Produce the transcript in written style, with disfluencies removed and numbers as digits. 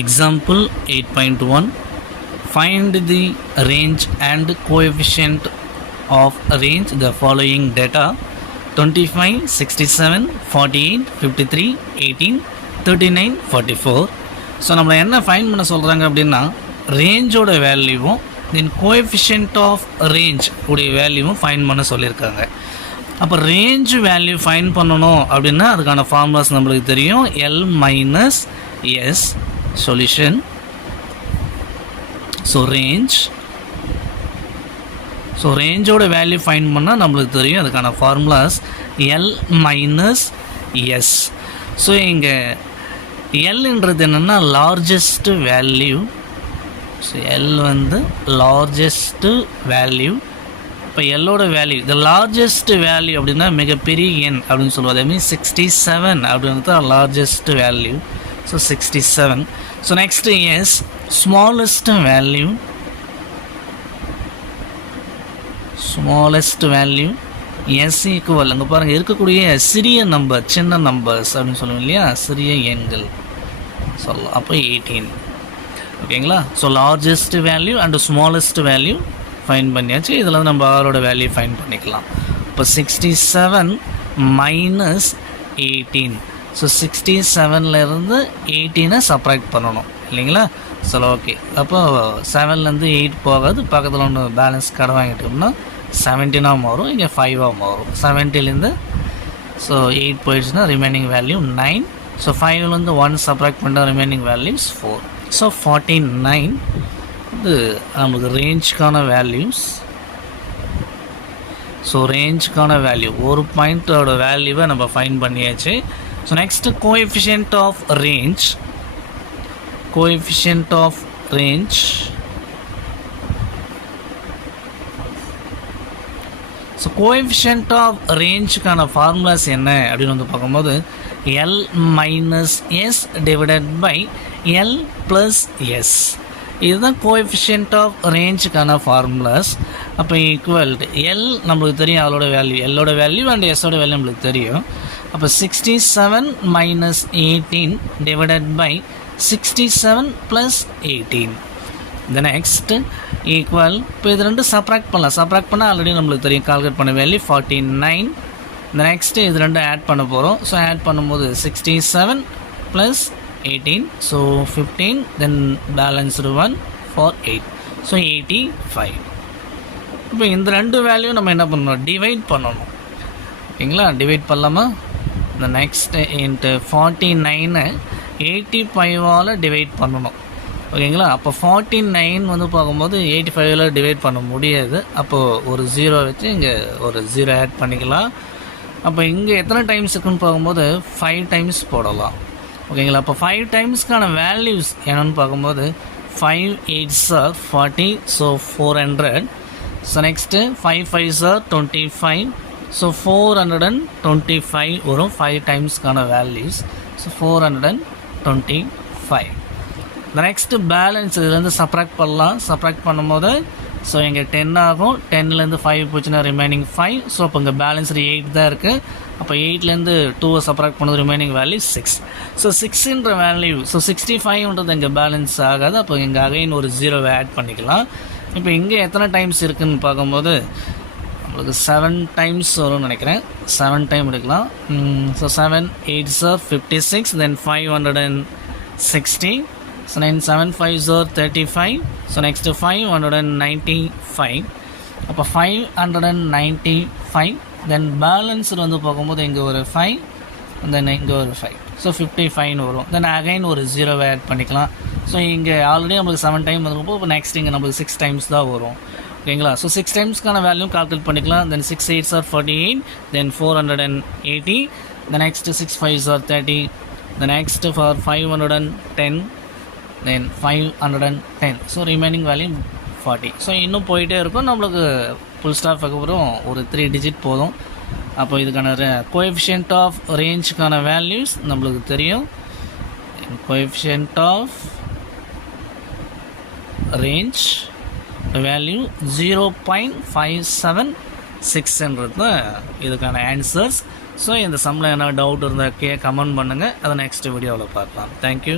Example 8.1. Find the range and coefficient of range the following data 25, 67, 48, 53, 18, 39, 44. So நம்மளை என்ன fine பண்ண சொல்கிறாங்க அப்படின்னா ரேஞ்சோட வேல்யூவும் தென் கோஎஃபிஷியன்ட் ஆஃப் ரேஞ்ச் உடைய வேல்யூவும் ஃபைன் பண்ண சொல்லியிருக்காங்க. அப்போ ரேஞ்ச் வேல்யூ ஃபைன் பண்ணணும் அப்படின்னா அதுக்கான ஃபார்முலாஸ் நம்மளுக்கு தெரியும். L minus S solution. So ரேஞ்சோட வேல்யூ ஃபைன் பண்ணால் நம்மளுக்கு தெரியும். அதுக்கான formulas L minus S. So இங்கே எல்ன்றது என்னென்னா லார்ஜஸ்ட் வேல்யூ. ஸோ எல் வந்து லார்ஜஸ்ட்டு வேல்யூ. இப்போ எல்லோட வேல்யூ த லார்ஜஸ்ட் வேல்யூ அப்படின்னா மிகப்பெரிய எண் அப்படின்னு சொல்லுவோம். அதே மீன்ஸ் 67 அப்படின்றது largest value. So 67. So next S smallest value. Smallest value S equal அங்கே பாருங்கள் இருக்கக்கூடிய சிறிய நம்பர் சின்ன நம்பர்ஸ் அப்படின்னு சொல்லுவோம் இல்லையா, சிறிய எண்கள் சொல்லலாம். அப்போ 18. ஓகேங்களா. So largest value and smallest value fine பண்ணியாச்சு. இதில் வந்து நம்ம ஆரோட வேல்யூ ஃபைன் பண்ணிக்கலாம். இப்போ 67 மைனஸ் 18. ஸோ 67லேருந்து 18 சப்ராக்ட் பண்ணணும் இல்லைங்களா. சரி ஓகே. அப்போ 7லேருந்து 8 போகாது, பக்கத்தில் ஒன்று பேலன்ஸ் கடை வாங்கிட்டோம்னா 17 மாறும், இங்கே 5 மாறும். 70லேருந்து ஸோ 8 போயிடுச்சுன்னா ரிமைனிங் வேல்யூ 9. ஸோ 5லேருந்து 1 சப்ராக்ட் பண்ணால் ரிமைனிங் வேல்யூஸ் 4. ஸோ 49 இது நமக்கு ரேஞ்சுக்கான வேல்யூஸ். ஸோ ரேஞ்சுக்கான வேல்யூ ஒரு பாயிண்ட்டோட வேல்யூவை நம்ம ஃபைன் பண்ணியாச்சு. So next coefficient of range. Coefficient of range so coefficient of ரேஞ்சுக்கான ஃபார்முலாஸ் என்ன அப்படின்னு வந்து பார்க்கும்போது L minus S divided by L plus S. இதுதான் கோஎஃபிஷியன்ட் ஆஃப் ரேஞ்சுக்கான ஃபார்முலாஸ். அப்போ ஈக்குவல் எல் நம்மளுக்கு தெரியும், அதோட வேல்யூ எல்லோட வேல்யூ அண்ட் எஸ்ஸோட வேல்யூ நம்மளுக்கு தெரியும். அப்போ 67 மைனஸ் 18 டிவைடட் பை 67 ப்ளஸ் 18. இந்த நெக்ஸ்ட் ஈக்குவல் இப்போ இது ரெண்டு சப்ராக்ட் பண்ணலாம். சப்ராக்ட் பண்ணால் ஆல்ரெடி நம்மளுக்கு தெரியும் கால்குலேட் பண்ண வேல்யூ 49. இந்த நெக்ஸ்ட்டு இது ரெண்டும் ஆட் பண்ண போகிறோம். ஸோ ஆட் பண்ணும்போது 67 plus 18. So 15 then balanced 1 for 8. So 85. இப்போ இந்த ரெண்டு வேல்யூ நம்ம என்ன பண்ணணும், டிவைட் பண்ணணும். ஓகேங்களா. டிவைட் பண்ணலாமா. இந்த நெக்ஸ்ட் இன்ட்டு 49 85ஆல் டிவைட் பண்ணணும். ஓகேங்களா. அப்போ 49 வந்து பார்க்கும்போது 85ஆல் டிவைட் பண்ண முடியாது. அப்போது ஒரு 0 வச்சு இங்கே ஒரு 0 ஆட் பண்ணிக்கலாம். அப்போ இங்கே எத்தனை டைம்ஸ் இருக்குன்னு பார்க்கும்போது 5 டைம்ஸ் போடலாம். ஓகேங்களா. அப்போ 5 டைம்ஸ்க்கான வேல்யூஸ் என்னென்னு பார்க்கும்போது 5 8s are 40. So 400. So next 5 5s are 25. So 425 வரும் 5 டைம்ஸ்க்கான வேல்யூஸ். ஸோ 425. நெக்ஸ்ட்டு பேலன்ஸ் இதுலேருந்து சப்ராக்ட் பண்ணலாம். சப்ராக்ட் பண்ணும்போது ஸோ இங்கே 10 ஆகும். 10லேருந்து 5 போச்சுன்னா ரிமைனிங் 5. ஸோ அப்போ இங்கே பேலன்ஸ் 8 தான் இருக்குது. அப்போ 8லேருந்து 2 சப்ராக்ட் பண்ணது ரிமைனிங் வேல்யூ 6. ஸோ 6ன்ற வேல்யூ ஸோ 65ன்றது இங்கே பேலன்ஸ் ஆகாது. அப்போ இங்கே அகைன் ஒரு 0 ஆட் பண்ணிக்கலாம். இப்போ இங்கே எத்தனை டைம்ஸ் இருக்குதுன்னு பார்க்கும்போது உங்களுக்கு 7 டைம்ஸ் வரும்னு நினைக்கிறேன். 7 டைம் எடுக்கலாம். So 7 8s are 56. Then 560. So 7 5s are 35. So next 595. அப்போ 595. தென் பேலன்ஸ் வந்து பார்க்கும்போது இங்கே ஒரு 5 தென் இங்கே ஒரு 5. ஸோ 55 வரும். தென் அகைன் ஒரு 0 ஆட் பண்ணிக்கலாம். ஸோ இங்கே ஆல்ரெடி நம்மளுக்கு 7 டைம் வந்துருப்போம். இப்போ நெக்ஸ்ட் இங்கே நம்மளுக்கு 6 டைம்ஸ் தான் வரும். ஓகேங்களா. ஸோ 6 டைம்ஸ்க்கான வேல்யூ கால்குலேட் பண்ணிக்கலாம். தென் 6 8s are 48. Then 480. the next 6 5s are 30. the next for 510. then 510. So remaining value 40. So இன்னும் போயிட்டே இருக்கும். நம்மளுக்கு ஃபுல் ஸ்டாப் அப்புறம் ஒரு 3 டிஜிட் போதும். அப்போ இதுக்கான கோஎஃபிஷியன்ட் ஆஃப் ரேஞ்சுக்கான வேல்யூஸ் நம்மளுக்கு தெரியும். கோஎஃபிஷியன்ட் ஆஃப் ரேஞ்ச் வேல்யூ 0.576ன்றது தான் இதுக்கான ஆன்சர்ஸ். ஸோ இந்த சம்மில் என்ன டவுட் இருந்தால் கமெண்ட் பண்ணுங்கள். அதை நெக்ஸ்ட் வீடியோவில் பார்க்கலாம். தேங்க்யூ.